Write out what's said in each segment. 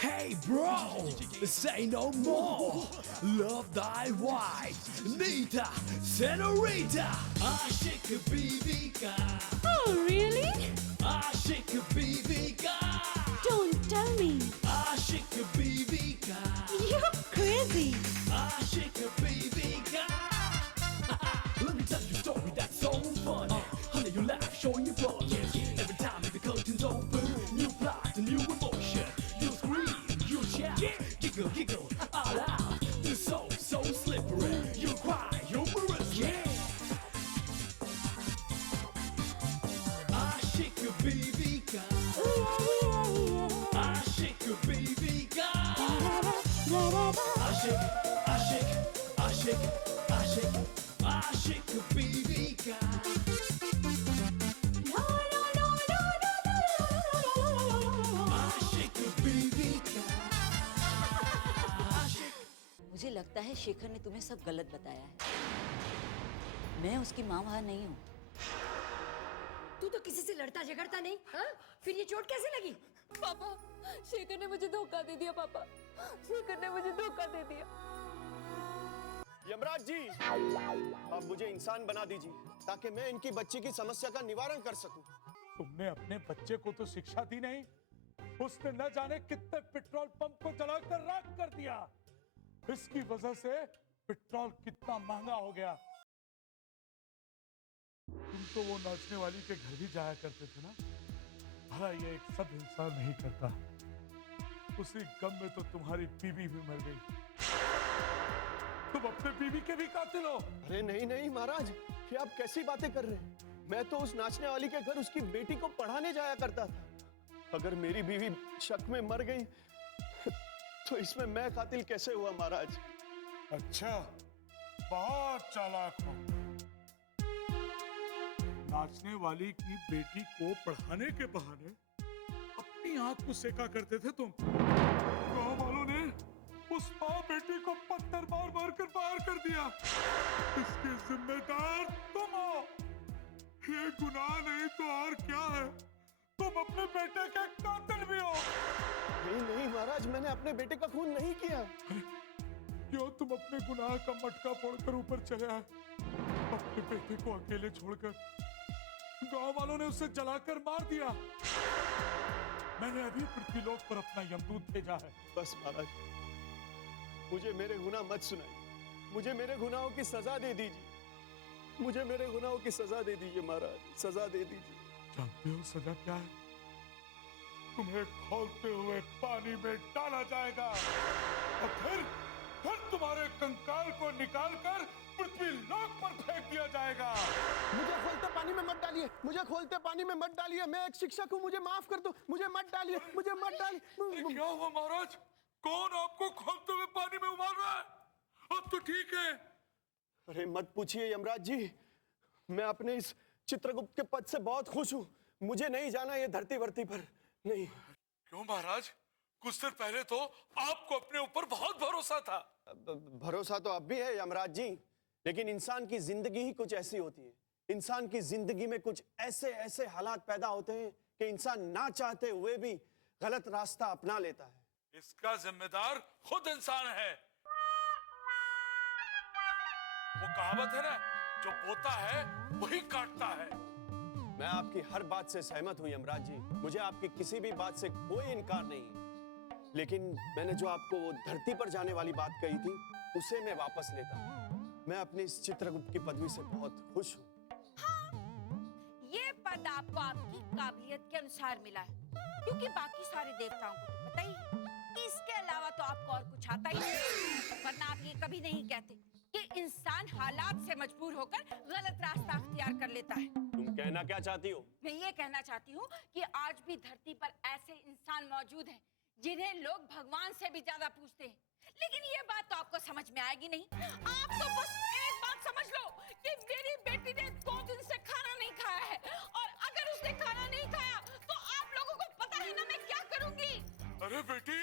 Hey bro, say no more. Love thy wife, Nita, Senorita. Aşık Bibika. Oh, really? Aşık Bibika. Don't tell me. Aşık Bibika. You're crazy. Aşık Bibika. Let me tell you a story that's so funny. Honey, you laugh, showing your flaws. Every time the curtains open, new plot, a new emotion. You scream, you shout, giggle, giggle, all out. The soul so slippery. You cry, humorously. Aşık Bibika. Aşık Bibika. Aşık, aşık, aşık, aşık, aşık Bibika. Aşık Bibika. मुझे लगता है शेखर ने तुम्हें सब गलत बताया है। मैं उसकी माँ वहाँ नहीं हूँ। तू तो किसी से लड़ता झगड़ता नहीं, हाँ? फिर ये चोट कैसे लगी? पापा, शेखर ने मुझे धोखा दे दिया। पापा, शेखर ने मुझे धोखा दे दिया। यमराज जी, अब मुझे इंसान बना दीजिए ताकि मैं इनकी बच्ची की समस्या का निवारण कर सकूं। तुमने अपने बच्चे को तो शिक्षा दी नहीं, उसने न जाने कितने पेट्रोल पंप को जलाकर राख कर दिया। इसकी वजह से पेट्रोल कितना महंगा हो गया। तुम तो वो नाचने वाली के घर भी जाया करते थे ना। भला ये एक सब इंसान नहीं करता। उसी गम में तो तुम्हारी बीवी भी मर गई। तुम अपने बीवी के भी कातिल हो। अरे नहीं नहीं महाराज, ये आप कैसी बातें कर रहे हैं? मैं तो उस नाचने वाली के घर उसकी बेटी को पढ़ाने जाया करता था। अगर मेरी बीवी शक में मर गई तो इसमें मैं कातिल कैसे हुआ महाराज? अच्छा, बहुत चालाक हो। नाचने वाली की बेटी को पढ़ाने के बहाने अपनी आंख को सेका करते थे तुम। गांव वालों ने उस माँ बेटी को पत्थर मार मार कर बाहर कर दिया। इसके जिम्मेदार तुम हो। ये गुनाह नहीं तो और क्या है? तुम अपने बेटे के कातिल भी हो। नहीं नहीं महाराज, मैंने अपने बेटे का खून नहीं किया। क्यों तुम अपने गुनाह का मटका फोड़कर ऊपर चले आए? अपने बेटे को अकेले छोड़कर गांव वालों ने उसे जलाकर मार दिया। मैंने अभी पृथ्वीलोक पर अपना यमदूत भेजा है। बस महाराज, मुझे मेरे गुनाह मत सुनाइए। मुझे मेरे गुनाहों की सजा दे दीजिए। मुझे मेरे गुनाहों की सजा दे दीजिए महाराज, सजा दे दीजिए। जानते हो सजा क्या है? तुम्हें खौलते हुए पानी में डाला जाएगा और फिर तुम्हारे कंकाल को निकालकर पृथ्वी लोक पर फेंक दिया जाएगा। मुझे खोलते पानी में मत डालिए। मुझे खोलते पानी में मत डालिए। मैं एक शिक्षक हूँ, मुझे माफ कर दो। मुझे मत डालिए, मुझे मत डालिए। क्या हुआ महाराज? कौन आपको खोलते हुए पानी में उबाल रहा है? अब तो ठीक है। अरे मत पूछिए यमराज जी, मैं अपने इस चित्रगुप्त के पद से बहुत खुश हूँ। मुझे नहीं जाना ये धरती वर्ती पर, नहीं। क्यों महाराज? कुछ देर पहले तो आपको अपने ऊपर बहुत भरोसा था। भरोसा तो अब भी है यमराज जी, लेकिन इंसान की जिंदगी ही कुछ ऐसी होती है। इंसान की जिंदगी में कुछ ऐसे ऐसे हालात पैदा होते हैं कि इंसान ना चाहते हुए भी गलत रास्ता अपना लेता है। इसका जिम्मेदार खुद इंसान है। वो कहावत है ना, जो बोता है वही काटता है। मैं आपकी हर बात से सहमत हूं यमराज जी। मुझे आपकी किसी भी बात से कोई इनकार नहीं है। लेकिन मैंने जो आपको वो धरती पर जाने वाली बात कही थी, उसे मैं वापस लेता हूं। मैं अपनी इस चित्रगुप्त की पदवी से बहुत खुश हूं। ये पद आपको आपकी काबिलियत के अनुसार मिला है, क्योंकि बाकी सारे देवताओं को तो पता ही है। इसके अलावा तो आपको और कुछ आता ही नहीं। वरना आप ये कभी नहीं कहते कि इंसान हालात से मजबूर होकर गलत रास्ता अख्तियार कर लेता है। तुम कहना क्या चाहती हो? मैं ये कहना चाहती हूँ कि आज भी धरती पर ऐसे इंसान मौजूद हैं जिन्हें लोग भगवान से भी ज्यादा पूजते हैं। लेकिन ये बात तो आपको समझ में आएगी नहीं। आप तो बस एक बात समझ लो कि मेरी बेटी ने 2 दिन से खाना नहीं खाया है, और अगर उसने खाना नहीं खाया तो आप लोगों को पता है ना मैं क्या करूंगी। अरे बेटी,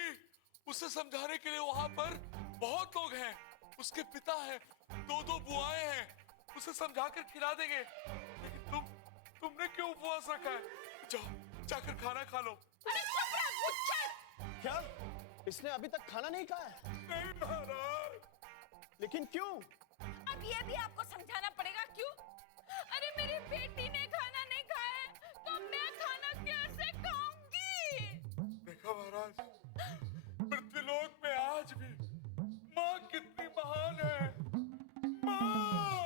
उसे समझाने के लिए वहां पर बहुत लोग हैं। उसके पिता हैं, 2-2 बुआएं हैं। उसे समझा कर खिला देंगे। लेकिन तुमने क्यों उपवास रखा है? जाओ, जाकर खाना खा लो। अरे चुप रहो, क्या? इसने अभी तक खाना नहीं खाया है। नहीं महाराज। लेकिन क्यों? अब ये भी आपको समझाना पड़ेगा क्यों? अरे मेरी बेटी ने खाना नहीं खाया है, तो मैं खाना कैसे खाऊंगी? देखा महाराज, पृथ्वीलोक में आज भी माँ कितनी महान है। माँ!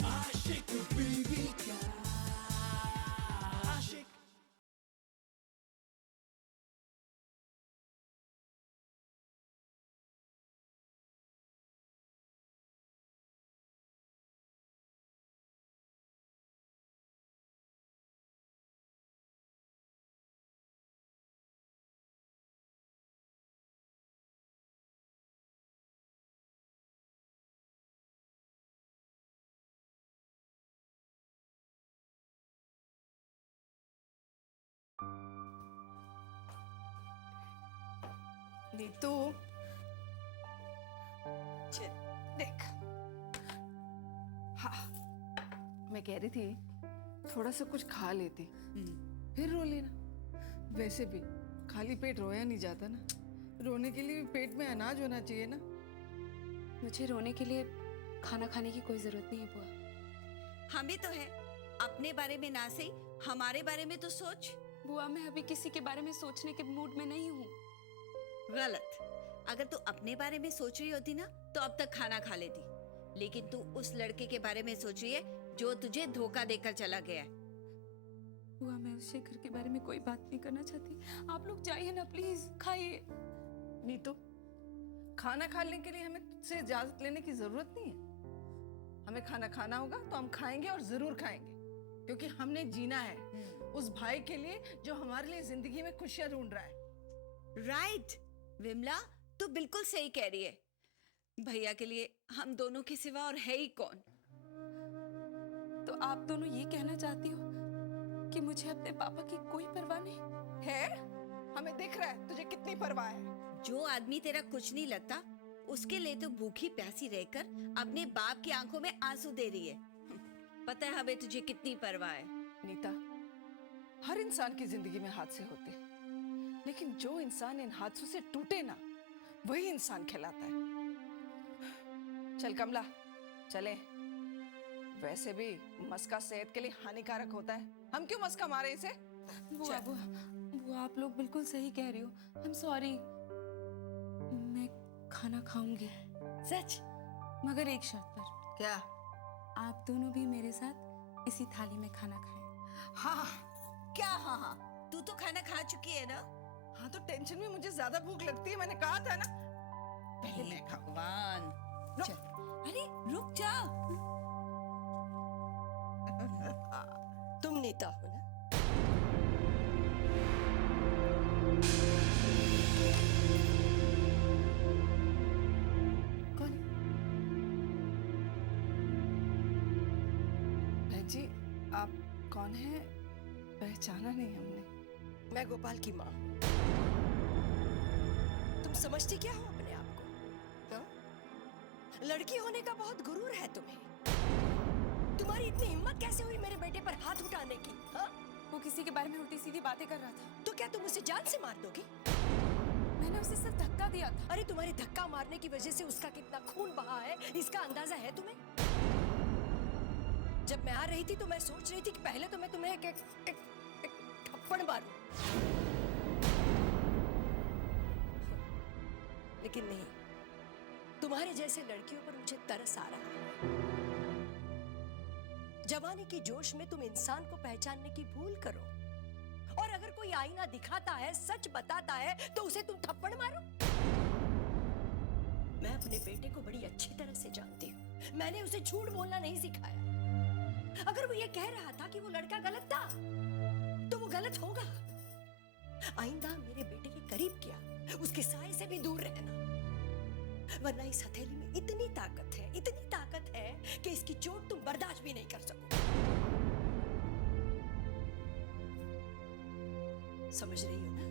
आशिक बीवी का आशिक। नीतू, चल देख। हाँ, मैं कह रही थी थोड़ा सा कुछ खा लेती, फिर रो लेना। वैसे भी खाली पेट रोया नहीं जाता ना, रोने के लिए पेट में अनाज होना चाहिए ना। मुझे रोने के लिए खाना खाने की कोई जरूरत नहीं है बुआ। हमें तो है, अपने बारे में ना सही हमारे बारे में तो सोच। बुआ मैं अभी किसी के बारे में सोचने के मूड में नहीं हूँ। गलत। अगर तू अपने बारे में सोच रही होती ना तो अब तक खाना खा लेती, लेकिन तू उस लड़के के बारे में सोच रही है जो तुझे धोखा देकर चला गया है। बुआ मैं उस शेखर के बारे में कोई बात नहीं करना चाहती। आप लोग जाइए ना प्लीज, खाइए। नीतू, खाना खाने के लिए हमें तुझसे इजाजत लेने की जरूरत नहीं है। हमें खाना खाना होगा तो हम खाएंगे और जरूर खाएंगे, क्योंकि हमने जीना है उस भाई के लिए जो हमारे लिए जिंदगी में खुशियां ढूंढ रहा है। राइट विमला, तू बिल्कुल सही कह रही है। भैया के लिए हम दोनों के सिवा और है ही कौन। तो आप दोनों ये कहना चाहती हो कि मुझे अपने पापा की कोई परवाह नहीं है? हमें दिख रहा है तुझे कितनी परवाह है। जो आदमी तेरा कुछ नहीं लगता, उसके लिए तो भूखी प्यासी रहकर अपने बाप की आंखों में आंसू दे रही है। पता है हमें तुझे कितनी परवाह है। नीता, हर इंसान की जिंदगी में हादसे होते हैं, लेकिन जो इंसान इन हादसों से टूटे ना, वही इंसान कहलाता है। चल कमला, चले। वैसे भी मस्का सेहत के लिए हानिकारक होता है, हम क्यों मस्का मारे इसे। बुआ बुआ बुआ आप लोग बिल्कुल सही कह रही हो। I am sorry. मैं खाना खाऊंगी, सच? मगर एक शर्त पर। क्या? आप दोनों भी मेरे साथ इसी थाली में खाना खाएं। हाँ क्या हाँ हाँ? तू तो खाना खा चुकी है ना। हाँ, तो टेंशन में मुझे ज्यादा भूख लगती है, मैंने कहा था ना। पहले मैं खाऊं। भगवान, रुक। चल। अरे रुक जा। तुम नीता हो ना? कौन? बहन जी, आप कौन हैं? पहचाना नहीं हमने। मैं गोपाल की माँ हूँ। तुम समझती क्या हो अपने आप को? हाँ? लड़की होने का बहुत गुरूर है तुम्हें। तुम्हारी इतनी हिम्मत कैसे हुई मेरे बेटे पर हाथ उठाने की? हाँ? वो किसी के बारे में उल्टी सीधी बातें कर रहा था। तो क्या तुम उसे जान से मार दोगी? मैंने उसे सिर्फ धक्का दिया था। अरे तुम्हारे धक्का मारने की वजह से उसका कितना खून बहा है, इसका अंदाजा है तुम्हें? जब मैं आ रही थी तो मैं सोच रही थी कि पहले तो मैं तुम्हें एक थप्पड़ मारूं, लेकिन नहीं, तुम्हारे जैसे लड़कियों पर मुझे तरस आ रहा है। जवानी की जोश में तुम इंसान को पहचानने की भूल करो, और अगर कोई आईना दिखाता है, सच बताता है, तो उसे तुम थप्पड़ मारो। मैं अपने बेटे को बड़ी अच्छी तरह से जानती हूँ। मैंने उसे झूठ बोलना नहीं सिखाया। अगर वो ये कह रहा था कि वो लड़का गलत था, तो वो गलत होगा। आइंदा मेरे बेटे के करीब क्या, उसके साए से भी दूर रहना, वरना इस हथेली में इतनी ताकत है कि इसकी चोट तुम बर्दाश्त भी नहीं कर सकोगे। समझ रही हो ना?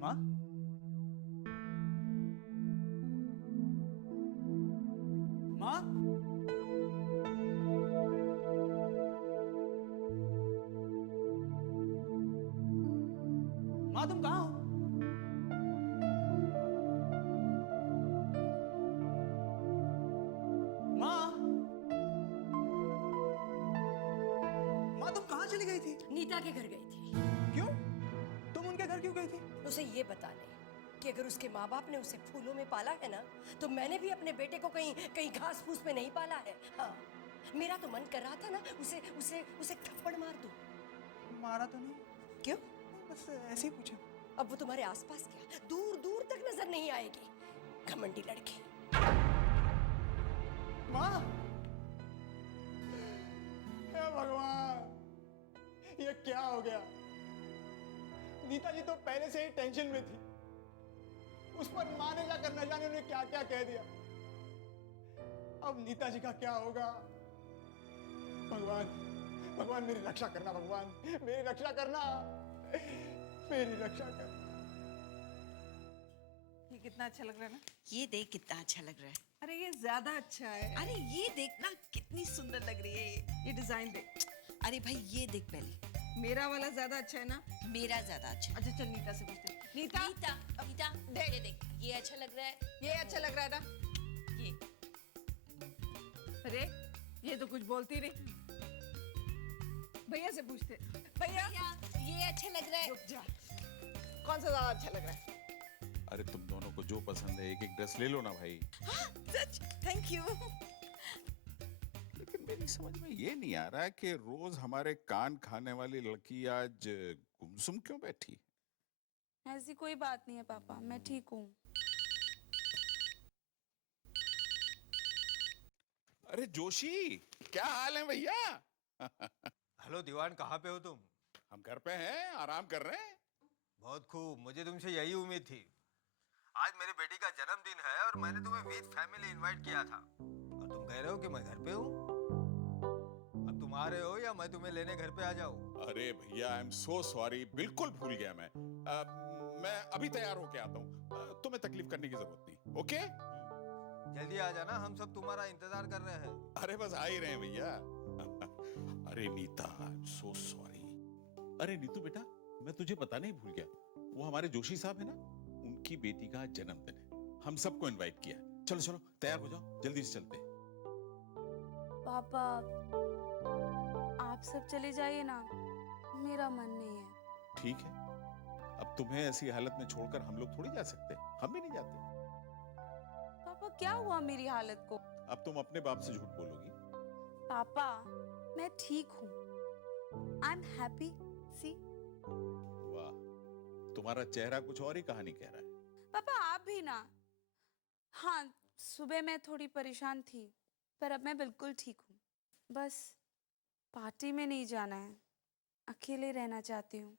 माँ माँ माँ तुम कहाँ हो? माँ माँ तुम कहाँ चली गई थी? नीता के घर गई थी क्यों? तुम उनके घर क्यों गई थी? उसे ये बताने कि अगर उसके माँ बाप ने उसे फूलों में पाला है ना, तो मैंने भी अपने बेटे को कहीं कहीं घास फूस में नहीं पाला है। हाँ, मेरा तो मन कर रहा था ना उसे उसे उसे थप्पड़ मार दूं। मारा तो नहीं, क्यों? बस ऐसे ही पूछा। अब वो तुम्हारे आसपास क्या दूर दूर तक नजर नहीं आएगी, घमंडी लड़की। माँ, हे भगवान, ये क्या हो गया? नीता जी तो पहले से ही टेंशन में थी। उस पर माँ ने जाकर न जाने उन्हें क्या क्या कह दिया। अब नीता जी का क्या होगा? भगवान, भगवान मेरी रक्षा करना, भगवान मेरी रक्षा करना, मेरी रक्षा करना। ये कितना अच्छा लग रहा है ना? ये देख कितना अच्छा लग रहा है। अरे ये ज्यादा अच्छा है। अरे ये देखना कितनी सुंदर लग रही है ये। ये डिजाइन देख। अरे भाई ये देख पहले। मेरा वाला ज्यादा अच्छा है ना? मेरा ज्यादा अच्छा। अच्छा चल नीता से पूछते हैं। नीता, नीता, नीता देख। ये देख, ये अच्छा लग रहा है। ये अच्छा लग रहा है ना? ये अरे ये तो कुछ बोलती नहीं। भैया से पूछते। भैया ये अच्छा लग रहा है। रुक जा, कौन सा ज्यादा अच्छा लग रहा है? अरे तुम दोनों को जो पसंद है एक एक ड्रेस ले लो ना भाई। हाँ, सच, थैंक यू। लेकिन मेरी समझ में ये नहीं आ रहा कि रोज हमारे कान खाने वाली लड़की आज गुमसुम क्यों बैठी? ऐसी कोई बात नहीं है पापा, मैं ठीक हूँ। अरे जोशी, क्या हाल है भैया? हेलो दीवान, कहाँ पे हो तुम? हम घर पे हैं, आराम कर रहे हैं। बहुत खूब, मुझे तुमसे यही उम्मीद थी। आज मेरी बेटी का जन्मदिन है और मैंने तुम्हें विद फैमिली इनवाइट किया था, और तुम कह रहे हो कि मैं घर पे हूँ। अब तुम आ रहे हो या मैं तुम्हें लेने घर पे आ जाऊँ? अरे भैया, आई एम सो सॉरी, बिल्कुल भूल गया मैं अभी तैयार होके आता हूँ। तुम्हें तकलीफ करने की जरूरत नहीं, ओके? जल्दी आ जाना, हम सब तुम्हारा इंतजार कर रहे हैं। अरे बस आ ही रहे हैं भैया। अरे Nita, I am so sorry. अरे नीतू बेटा, मैं तुझे बताना ही भूल गया। वो हमारे जोशी साहब है ना, उनकी बेटी का जन्मदिन है। हम सबको इनवाइट किया है। चलो चलो तैयार हो जाओ, जल्दी से चलते हैं। पापा आप सब चले जाइए ना, मेरा मन नहीं है। ठीक है, अब तुम्हें ऐसी हालत में छोड़कर हम लोग थोड़ी जा सकते, हम भी नहीं जाते। पापा क्या हुआ मेरी हालत को? अब तुम अपने बाप से झूठ बोलोगी? पापा मैं ठीक हूँ, आई एम हैप्पी। सी वाह, तुम्हारा चेहरा कुछ और ही कहानी कह रहा है। पापा आप भी ना। हाँ, सुबह मैं थोड़ी परेशान थी, पर अब मैं बिल्कुल ठीक हूँ। बस पार्टी में नहीं जाना है, अकेले रहना चाहती हूँ।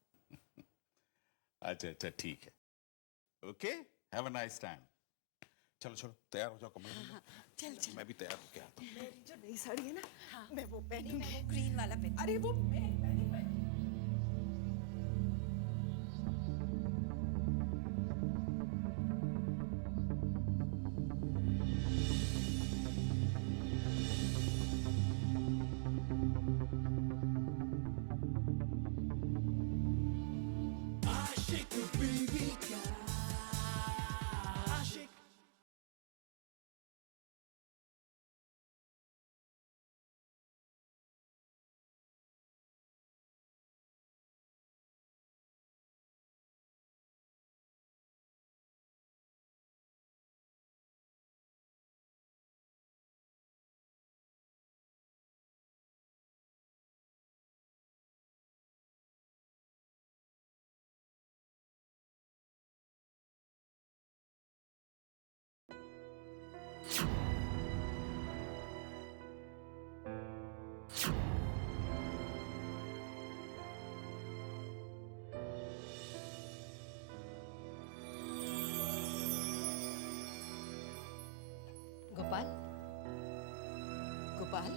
अच्छा अच्छा ठीक है, okay, have a nice time. चलो चलो तैयार हो जाओ, कमरे में जाओ। चल चल। मैं भी तैयार होके आता हूँ। मेरी जो नई साड़ी है ना, मैं वो पहनूंगी। ग्रीन वाला पेन। अरे वो मैं नहीं पहनूंगी। आशिक बीवी का आशिक। गोपाल, गोपाल,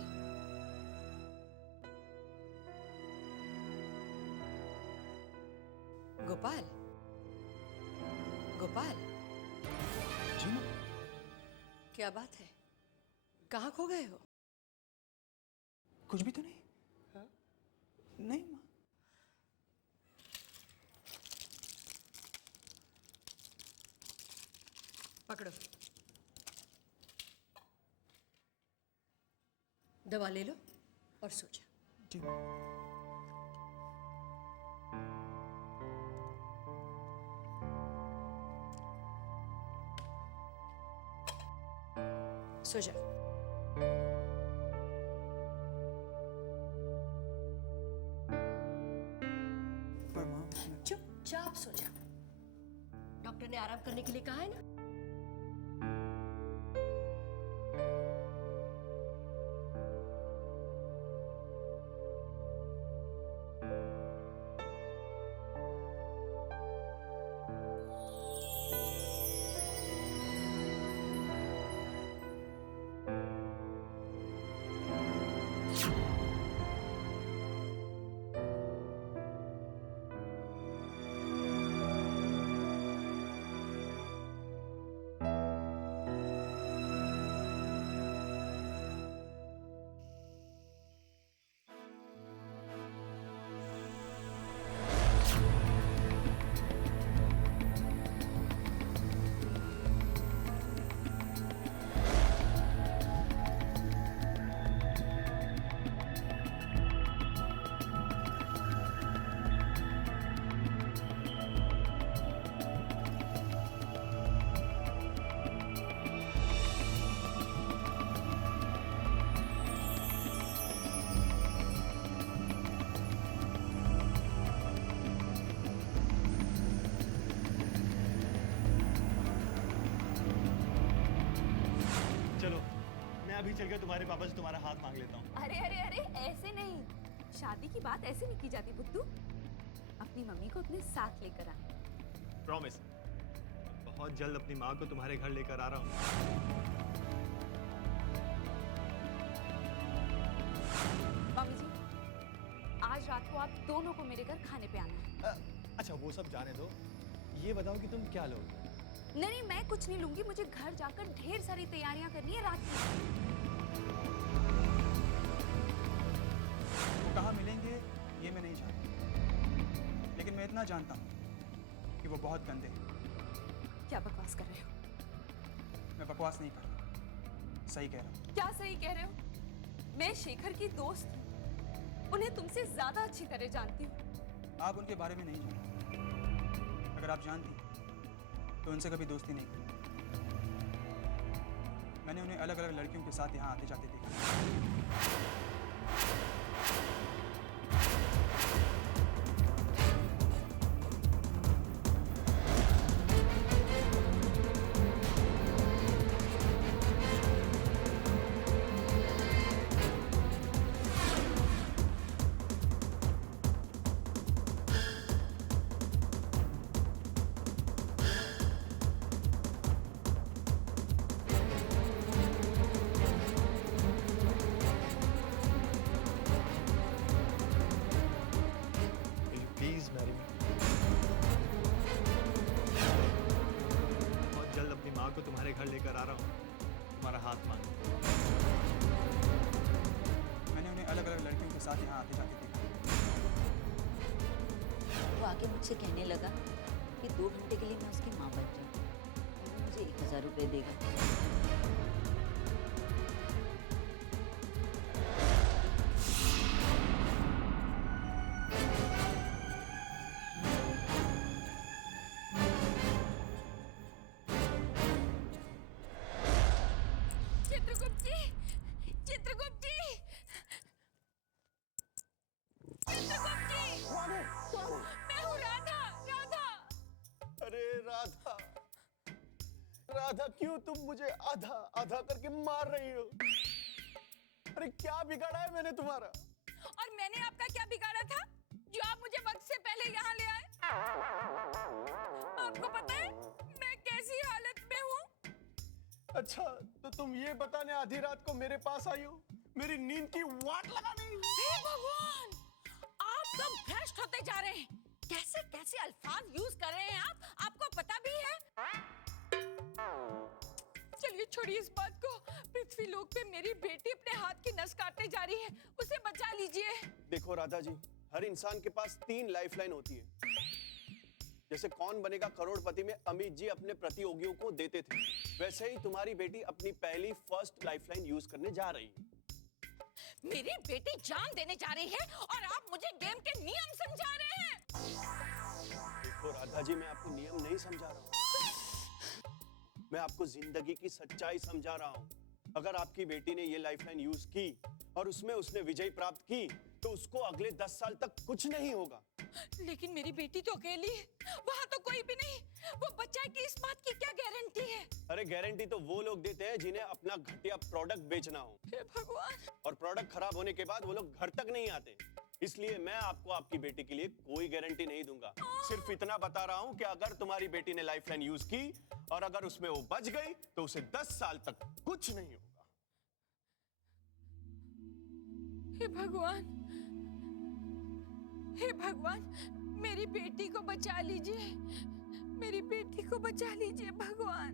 गोपाल, गोपाल, जी माँ। क्या बात है? कहाँ खो गए हो? कुछ भी तो नहीं। नहीं माँ। पकड़ो, दवा ले लो और सो जाओ। जी माँ। सो जाओ। पर माँ, चुपचाप सो जाओ। डॉक्टर ने आराम करने के लिए कहा है ना। चलो मैं अभी चलकर तुम्हारे पापा से तुम्हारा हाथ मांग लेता हूँ। अरे अरे अरे, ऐसे नहीं, शादी की बात ऐसे नहीं की जाती बुद्धू। अपनी मम्मी को अपने साथ लेकर आ। प्रॉमिस, बहुत जल्द अपनी माँ को तुम्हारे घर लेकर आ रहा हूँ। मम्मी जी, आज रात को आप दोनों को मेरे घर खाने पे आना है। अच्छा वो सब जाने दो, ये बताओ कि तुम क्या लोगे? नहीं नहीं, मैं कुछ नहीं लूंगी। मुझे घर जाकर ढेर सारी तैयारियां करनी है रात की। वो कहाँ मिलेंगे ये मैं नहीं जानता, लेकिन मैं इतना जानता हूँ कि वो बहुत गंदे हैं। क्या बकवास कर रहे हो? मैं बकवास नहीं कर रहा, सही कह रहा हूँ। क्या सही कह रहे हो? मैं शेखर की दोस्त हूँ, उन्हें तुमसे ज्यादा अच्छी तरह जानती हूँ। आप उनके बारे में नहीं जानते। अगर आप जानती तो उनसे कभी दोस्ती नहीं की। मैंने उन्हें अलग अलग लड़कियों के साथ यहाँ आते जाते देखा। Please marry me. बहुत जल्द अपनी माँ को तुम्हारे घर लेकर आ रहा हूँ, तुम्हारा हाथ मांग। मैंने उन्हें अलग अलग लड़कियों के साथ यहाँ आते जाते देखा। वो आके मुझसे कहने लगा कि 2 घंटे के लिए मैं उसकी माँ बन जाऊँ। वो मुझे 1000 रुपये देगा। चित्रगुप्त जी, चित्रगुप्त जी, चित्रगुप्त जी, मैं हूँ राधा, राधा। अरे राधा, राधा क्यों तुम मुझे आधा आधा करके मार रही हो? अरे क्या बिगाड़ा है मैंने तुम्हारा? और मैंने आपका क्या बिगाड़ा था जो आप मुझे वक्त से पहले यहाँ ले आए? आपको पता है मैं कैसी हालत में हूँ? अच्छा तो तुम ये बताने आधी रात को मेरे पास आई हो, मेरी नींद की वाट लगाने? हे भगवान, आप तो भ्रष्ट होते जा रहे हैं। कैसे कैसे अल्फाज यूज कर रहे हैं आप, आपको पता भी है? चलिए छोड़िए इस बात को। पृथ्वी लोक पे मेरी बेटी अपने हाथ की नस काटने जा रही है, उसे बचा लीजिए। देखो राधा जी, हर इंसान के पास 3 लाइफलाइन होती है। जैसे कौन बनेगा करोड़पति में अमित जी अपने प्रतियोगियों को देते थे, वैसे ही तुम्हारी बेटी अपनी पहली फर्स्ट लाइफलाइन यूज करने जा रही है। मेरी बेटी जान देने जा रही है और आप मुझे गेम के नियम समझा रहे हैं। देखो राधा जी, मैं आपको नियम नहीं समझा रहा हूँ, मैं आपको जिंदगी की सच्चाई समझा रहा हूँ। अगर आपकी बेटी ने ये लाइफलाइन यूज की और उसमें उसने विजय प्राप्त की, तो उसको अगले 10 साल तक कुछ नहीं होगा। लेकिन मेरी बेटी तो अकेली है, वहाँ तो कोई भी नहीं। वो बचाएगी, इस बात की क्या गारंटी है? अरे गारंटी तो वो लोग देते हैं जिन्हें अपना घटिया प्रोडक्ट बेचना हो। हे भगवान! और प्रोडक्ट खराब होने के बाद वो लोग घर तक नहीं आते। इसलिए मैं आपको आपकी बेटी के लिए कोई गारंटी नहीं दूंगा। सिर्फ इतना बता रहा हूँ कि अगर तुम्हारी बेटी ने लाइफलाइन यूज की और अगर उसमें वो बच गई, तो उसे 10 साल तक कुछ नहीं होगा। हे भगवान, हे भगवान, मेरी बेटी को बचा लीजिए, मेरी बेटी को बचा लीजिए भगवान।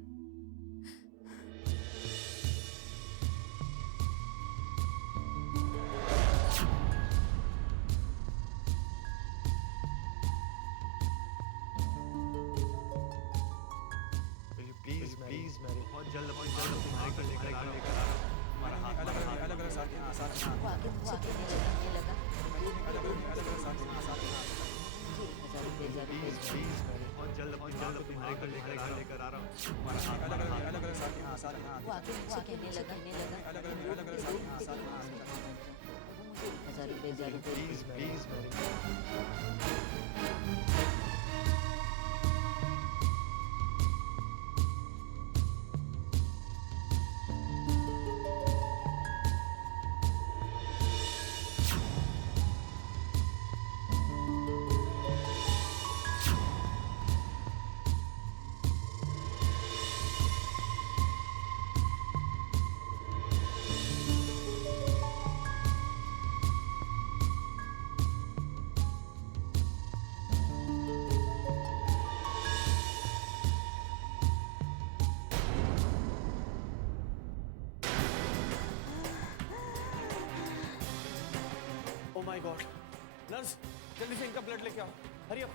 प्लीज मैरी, बहुत जल्द तुम्हारे घर लेकर आ रहा हूँ। हमारा हाथ अलग अलग साथ यहाँ साथ यहाँ वो आगे लगने लगा। अलग अलग साथ यहाँ साथ यहाँ। प्लीज मैरी, बहुत जल्द तुम्हारे घर लेकर आ रहा हूँ। हमारा हाथ अलग अलग साथ यहाँ साथ यहाँ। वो आगे कहने लगा। अलग अलग साथ यहाँ साथ यहाँ। Please Mary. Oh my God! Nurse, जल्दी से इनका ब्लड लेके आओ। Hurry up.